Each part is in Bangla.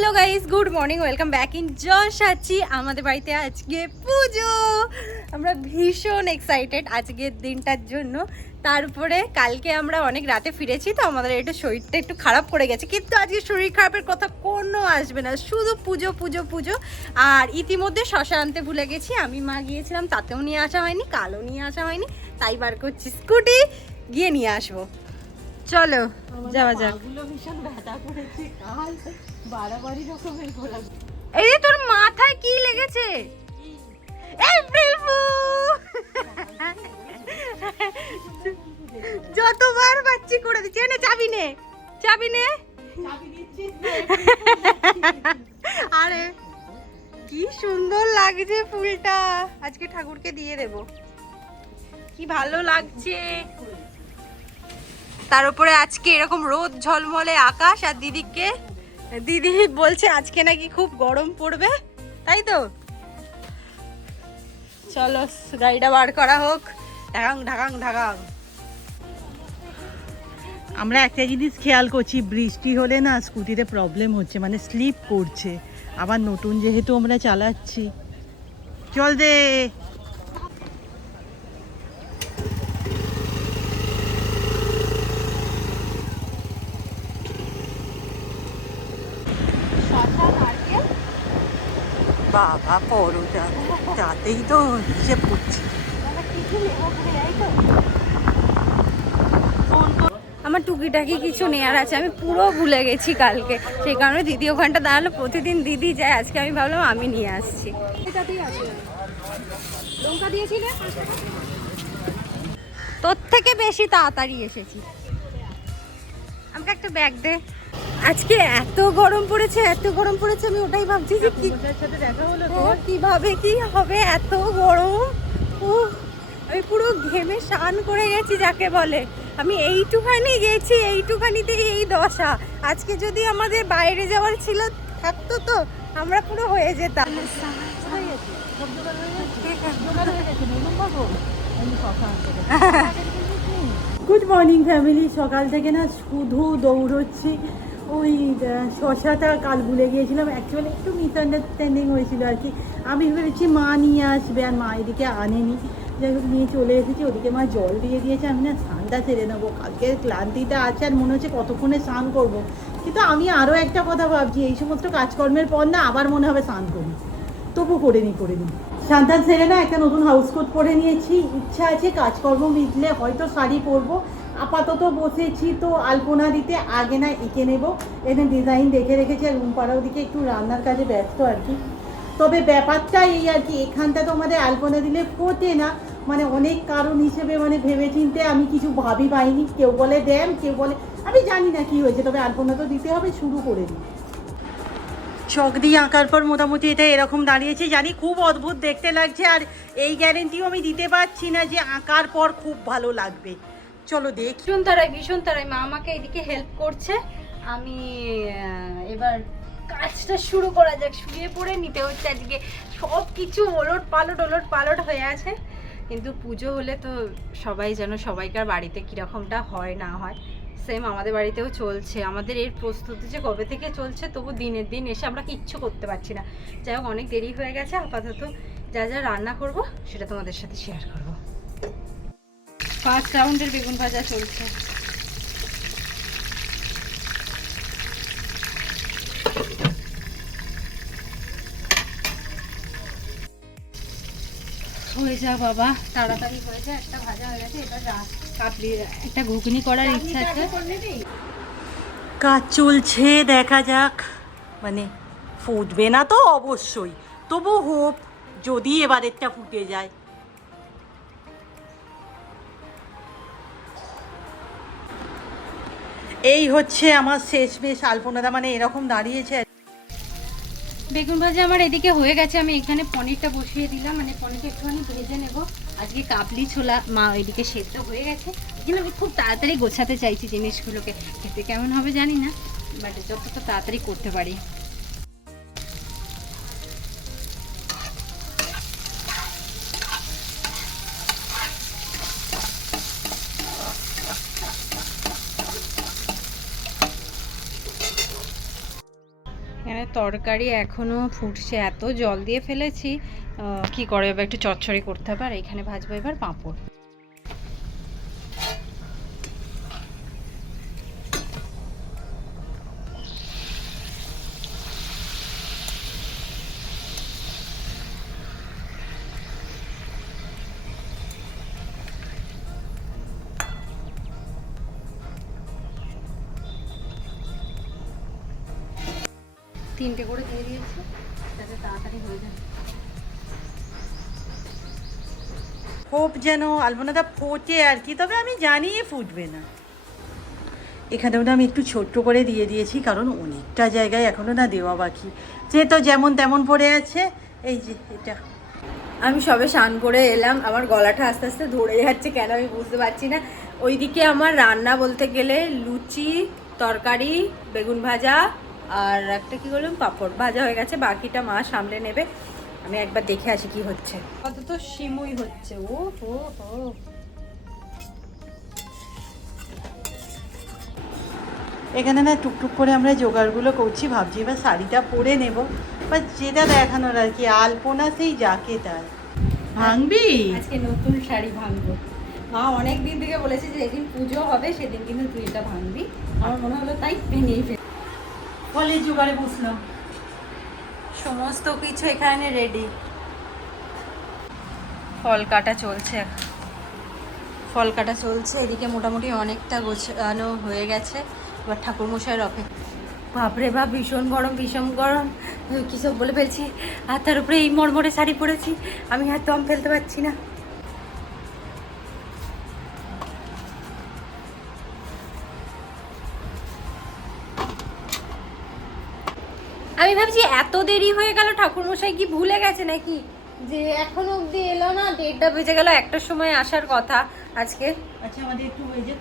Hello guys, good morning, welcome back in জলসাচি। আমাদের বাড়িতে আজকে পুজো। আমরা ভীষণ এক্সাইটেড আজকের দিনটার জন্য। তারপরে কালকে আমরা অনেক রাতে ফিরেছি, তো আমাদের একটু শরীরটা একটু খারাপ করে গেছে, কিন্তু আজকে শরীর খারাপের কথা কোনো আসবে না, শুধু পুজো পুজো পুজো। আর ইতিমধ্যে শশা আনতে ভুলে গেছি, আমি মা গিয়েছিলাম, তাতেও নিয়ে আসা হয়নি, কালও নিয়ে আসা হয়নি, তাই বার করছি স্কুটি, গিয়ে নিয়ে আসবো। চলো যাওয়া যাক। এই তোর মাথায় কি লেগেছে? April fool. যতবার বাচ্চি করে দিচ্ছি, না চাবি নে, চাবি নে। আরে কি সুন্দর লাগছে ফুলটা, আজকে ঠাকুরকে দিয়ে দেব, কি ভালো লাগছে। তার উপরে আজকে এরকম রোদ ঝলমলে আকাশ, আর দিদি বলছে আজকে নাকি খুব গরম পড়বে, তাই তো। চলো গাড়িটা বার করা হোক, ঢাকাং ঢাকাং ঢাকাং। আমরা একটা জিনিস খেয়াল করছি, বৃষ্টি হলে না স্কুটিতে প্রবলেম হচ্ছে, মানে স্লিপ করছে। আবার নতুন যেহেতু আমরা চালাচ্ছি, চল দে। বাবা পরোটা তাতেই তো হিসেব করছি। আমার টুকিটাকি কিছু নেয়ার আছে, আমি পুরো ভুলে গেছি কালকে, সেই কারণে দিদি ওখানটা দাঁড়ালো। প্রতিদিন দিদি যায়, আজকে আমি ভাবলাম আমি নিয়ে আসছি। তোর থেকে বেশি তাড়াতাড়ি এসেছি। আমাকে একটা ব্যাগ দে। আজকে এত গরম পড়েছে, এত গরম পড়েছে, আমি ওটাই ভাবছি যে কিভাবে কি হবে, এত গরম। আমি পুরো ঘেমে স্নান করে গেছি যাকে বলে। আমি এইটুখানি গেছি, এইটুখানিতে এই দশা। আজকে যদি আমাদের বাইরে যাওয়ার ছিল থাকতো তো আমরা পুরো হয়ে যেতাম। Good morning family. সকাল থেকে না শুধু দৌড়চ্ছি। ওই শশাটা কাল ভুলে গিয়েছিলাম, অ্যাকচুয়ালি একটু মিসআন্ডারস্ট্যান্ডিং হয়েছিল আর কি। আমি ভেবেছি মা নিয়ে আসবে, আর মা এদিকে আনেনি। যাই হোক নিয়ে চলে এসেছি, ওদিকে মা জল দিয়ে দিয়েছে। আমি না স্নানটা সেরে নেবো, কালকে ক্লান্তিটা আছে, আর মনে হচ্ছে কতক্ষণে স্নান করবো। কিন্তু আমি আরও একটা কথা ভাবছি, এই সমস্ত কাজকর্মের পর না আবার মনে হবে স্নান করি, তবু করে নিই। সান্তান সেরে না একটা নতুন হাউস কোট পরে নিয়েছি, ইচ্ছা আছে কাজকর্ম মিটলে হয়তো শাড়ি পরবো। আপাতত বসেছি তো আলপনা দিতে, আগে না এঁকে নেবো, এনে ডিজাইন দেখে রেখেছি। আর রুম পাড়ার দিকে একটু রান্নার কাজে ব্যস্ত আর কি। তবে ব্যাপারটা এই আর কি, এখানটা তো আমাদের আলপনা দিলে ফোটে না, মানে অনেক কারণ হিসেবে মানে ভেবেচিন্তে আমি কিছু ভাবি পাইনি। কেউ বলে ড্যাম, কেউ বলে আমি জানি না কি হয়েছে, তবে আলপনা তো দিতে হবে, শুরু করে দিই। চক দিয়ে আঁকার পর মোটামুটি এটা এরকম দাঁড়িয়েছে, জানি খুব অদ্ভুত দেখতে লাগছে, আর এই গ্যারেন্টিও আমি দিতে পারছি না যে আঁকার পর খুব ভালো লাগবে। চলো দেখ। ভীষণ তারাই মা আমাকে এদিকে হেল্প করছে। আমি এবার কাজটা শুরু করা যাক। শুয়ে পড়ে নিতে হচ্ছে, আজকে সব কিছু ওলট পালট হয়ে আছে। কিন্তু পুজো হলে তো সবাই যেন সবাইকার বাড়িতে কীরকমটা হয় না হয়, সেম আমাদের বাড়িতেও চলছে। আমাদের এর প্রস্তুতি যে কবে থেকে চলছে, তবু দিনের দিন এসে আমরা কিচ্ছু করতে পারছি না। যাই হোক অনেক দেরি হয়ে গেছে, আপাতত যা যা রান্না করব সেটা তোমাদের সাথে শেয়ার করব। ফার্স্ট রাউন্ডের বেগুন ভাজা চলছে। হয়ে যা বাবা, তাড়াতাড়ি হয়ে যায়। একটা ভাজা হয়ে গেছে, এটা কাবলি একটা ঘুগনি করার ইচ্ছা আছে। কাজ চলছে, দেখা যাক। মানে ফুটবে না তো অবশ্যই, তবু হোপ যদি এবারেরটা ফুটে যায়। এই হচ্ছে আমার শেষমেশ আলপনাটা, মানে এরকম দাঁড়িয়েছে। বেগুন ভাজা আমার এদিকে হয়ে গেছে, আমি এখানে পনিরটা বসিয়ে দিলাম, মানে পনিরটা একটুখানি ভেজে নেব। আজকে কাবলি ছোলা মা ওইদিকে সেদ্ধ হয়ে গেছে, এখানে আমি খুব তাড়াতাড়ি গোছাতে চাইছি জিনিসগুলোকে। খেতে কেমন হবে জানি না, বাট যত তাড়াতাড়ি করতে পারি। এখানে এখানে তরকারি এখনো ফুটছে, এত জল দিয়ে ফেলেছি, কি করে এবার একটু চচ্চড়ি করতে হবে। আর এখানে ভাজবো এবার পাঁপড়। তিনটে করে দিয়ে দিয়েছি যাতে তাড়াতাড়ি হয়ে যায়। হোপ যেন আলপনাটা ফোটে আর কি, তবে আমি জানি ফুটবে না। এখানেও না আমি একটু ছোট্ট করে দিয়ে দিয়েছি, কারণ অনেকটা জায়গায় এখনও না দেওয়া বাকি, যে তো যেমন তেমন পড়ে আছে। এই যে এটা আমি সবে স্নান করে এলাম, আমার গলাটা আস্তে আস্তে ধরে যাচ্ছে, কেন আমি বুঝতে পারছি না। ওইদিকে আমার রান্না বলতে গেলে লুচি, তরকারি, বেগুন ভাজা আর একটা কি বললাম পাঁপড় ভাজা হয়ে গেছে, বাকিটা মা সামলে নেবে। আমি একবার দেখে আসি কি হচ্ছে। কত তো সিমুই হচ্ছে, ও হো হো। এখানে না টুকটুক করে আমরা জোগাড়গুলো করছি, ভাবছি এবার শাড়িটা পরে নেব, বা যেটা দেখানোর আর কি, আলপনা সেই যাকে তার। ভাঙবি? আজকে নতুন শাড়ি ভাঙবো। মা অনেক দিন থেকে বলেছে যে যেদিন পুজো হবে সেদিন কিন্তু তুই এটা ভাঙবি। আমার মনে হলো তাই ভেঙেই ফেল। ফলে জোগাড়ে বসলাম, সমস্ত কিছু এখানে রেডি। ফল কাটা চলছে, ফল কাটা চলছে। এদিকে মোটামুটি অনেকটা গোছানো হয়ে গেছে, এবার ঠাকুরমশাইয়ের অপেক্ষা। বাপরে বাপ, ভীষণ গরম ভীষণ গরম, কী সব বলে ফেলছি। আর তার উপরে এই মরমরে শাড়ি পরেছি, আমি আর দম ফেলতে পারছি না। আমি ভাবছি এত দেরি হয়ে গেল, ঠাকুরমশাই কি ভুলে গেছে নাকি যে এখনো অবধি এলো না? 1:30 বেজে গেল, একটার সময় আসার কথা আজকে। আচ্ছা আমাদের একটু হয়ে যাক।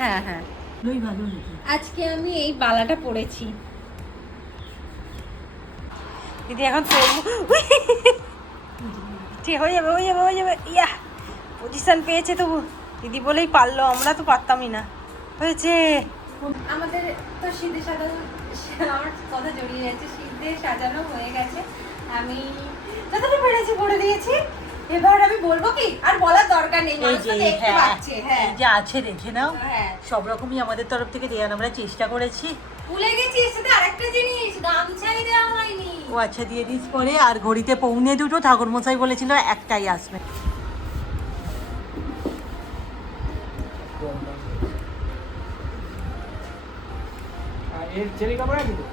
হ্যাঁ হ্যাঁ, ভালোই ভালো হয়েছে। আজকে আমি এই বালাটা পরেছি। দিদি এখন তরমুজ ঠিক হয়ে যাবে হয়ে যাবে হয়ে যাবে। ইয়া, পজিশন পেয়েছে তবু, দিদি বলেই পারলো, আমরা তো পারতামই না। হয়েছে আমাদের তো শীতে সাজানো, আমার কথা জড়িয়ে যাচ্ছে, শীতে সাজানো হয়ে গেছে। আমি যতটা পেরেছি পরে দিয়েছি। এবার আমি বলবো কি, আর বলার দরকার নেই, মানুষ তো দেখতে পাচ্ছে। হ্যাঁ, যা আছে দেখে নাও। হ্যাঁ, সব রকমই আমাদের তরফ থেকে দেওয়ার আমরা চেষ্টা করেছি। ভুলে গেছি এর সাথে আরেকটা জিনিস, গামছাই দেওয়া হয়নি। ও আচ্ছা, দিয়ে দিস পরে। আর ঘড়িতে 1:45, ঠাকুরমশাই বলেছিল 1টাই আসবে। এর ছেলে কাপড় আছে তো?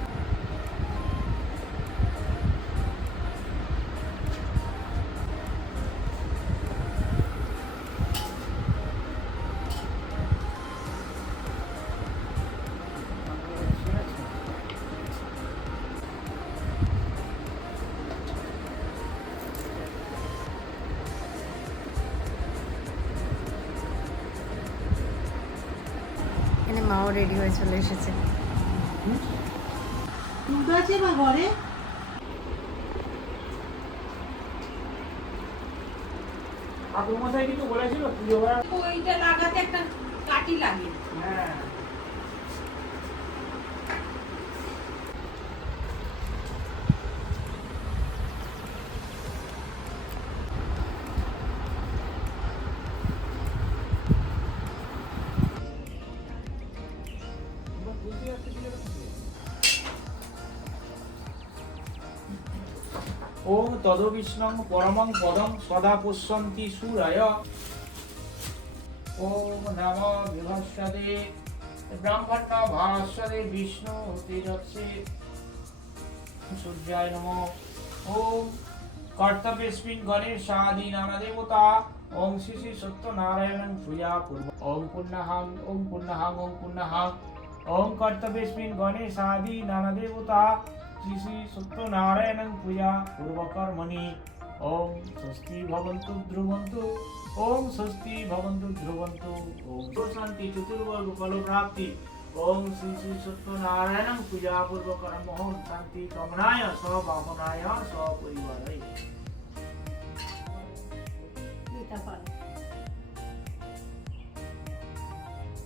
এখানে মাও রেডি হয়ে চলে এসেছে। দুধ আছে বা ঘরে? ঠাকুরমশাই কিছু বলেছিল পুজো করার? ওইটা লাগাতে একটা কাঠি লাগে। হ্যাঁ, ওম তদবিষ্ণং পরমং পদং সদা পুষ্যন্তি সুরায়। ওম নমো বিভস্বদে ব্রহ্মণ্য ভাস্বদে বিষ্ণু তেজস্বে সূর্যায় নমঃ। ওম কর্তব্যস্মিন গণেশাদি নানা দেবতা। ওম শ্রী শ্রী সত্যনারায়ণং পূজা পূর্ব। ওম পুণ্যহাং ওম পুণ্যহাং ওম পুণ্যহাং। ওম কর্তব্যস্মিন গণেশাদি নানা দেবতা। শ্রী শ্রী সত্যনারায়ণং পূজা পূর্বকর্মণি। ওম স্বস্তি ভবন্তু ধ্রুবন্তু। ওম স্বস্তি ভবন্তু ধ্রুবন্তু। ওম শান্তি চতুর্বর্গ ফলপ্রাপ্তি। ওম শ্রী শ্রী সত্যনারায়ণং পূজা পূর্বকর্মঃ শান্তি কামনায় স্ববাহনায় স্বপরিবারায়।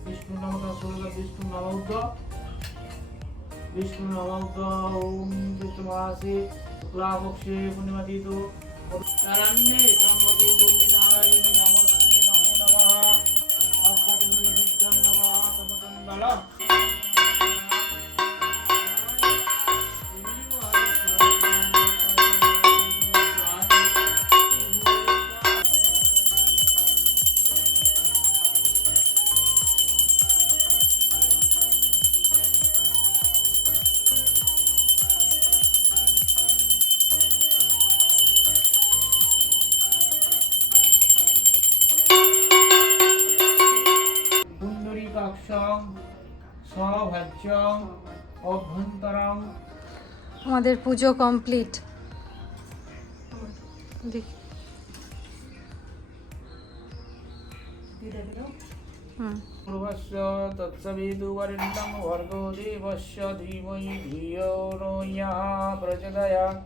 বিষ্ণু নামক সূর্য বিষ্ণু নাম উদ্ধ। विष्णु ओम विष्णुवासे शुक्लापक्षे पुण्यमतीतो शरण्ये त्र्यंबके गौरी नारायणी नमस्ते नमो नमः आपादमयि विद्यं नमः तमकंदलम् পুণ্ডরীকাক্ষং সভাজ্যং অভ্যন্তরং। আমাদের পুজো কমপ্লিট। পূর্বস্য তৎসবিতুর্বরেণ্যং ভর্গো দেবস্য ধীমহি ধিয়ো ন ইয়ঃ প্রচোদয়াৎ।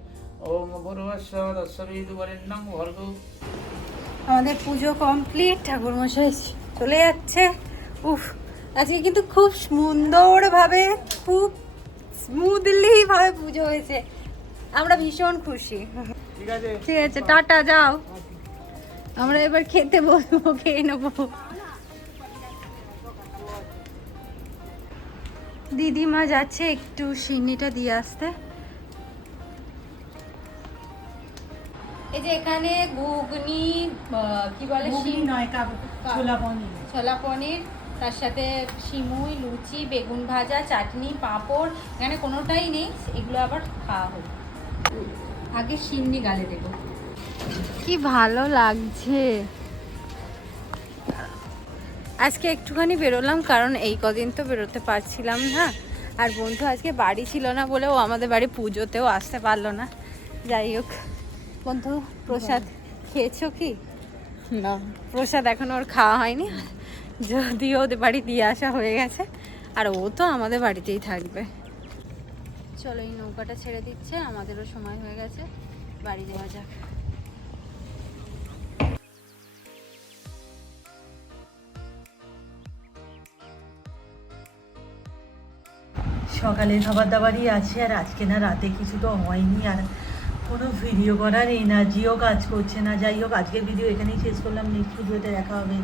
ওম পূর্বস্য তৎসবিতুর্বরেণ্যং ভর্গো। আমাদের পুজো কমপ্লিট, ঠাকুরমশাই চলে যাচ্ছে। উফ, আজকে কিন্তু খুব সুন্দরভাবে, খুব স্মুথলি ভাবে পুজো হয়েছে। আমরা ভীষণ খুশি। ঠিক আছে, ঠিক আছে, টাটা, যাও। আমরা এবার খেতে বসবো, খেয়ে নেবো। দিদিমা যাচ্ছে একটু সিন্নিটা দিয়ে আসতে। এই যে এখানে ঘুগনি, কি বলে, নয় কাপ ছোলা পনির, ছোলা পনির, তার সাথে সিমুই, লুচি, বেগুন ভাজা, চাটনি, পাঁপড়। এখানে কোনোটাই নেই, এগুলো আবার খাওয়া হোক। আগে সিন্নি গালে দেবো। কি ভালো লাগছে। আজকে একটুখানি বেরোলাম, কারণ এই কদিন তো বেরোতে পারছিলাম না। আর বন্ধু আজকে বাড়ি ছিল না বলে ও আমাদের বাড়ি পুজোতেও আসতে পারলো না। যাই হোক, বন্ধু প্রসাদ খেয়েছো কি? না, প্রসাদ এখন ওর খাওয়া হয়নি, যদিও ওদের বাড়ি দিয়ে আসা হয়ে গেছে। আর ও তো আমাদের বাড়িতেই থাকবে। চলো, এই নৌকাটা ছেড়ে দিচ্ছে, আমাদেরও সময় হয়ে গেছে, বাড়ি যাওয়া যাক। সকালের খাবার দাবারই আছে। আর আজকে না রাতে কিছু তো হয়নি, আর কোনো ভিডিও করার এনার্জিও কাজ করছে না। যাই হোক, আজকের ভিডিও এখানেই শেষ করলাম। নেক্সট ভিডিওতে দেখা হবে।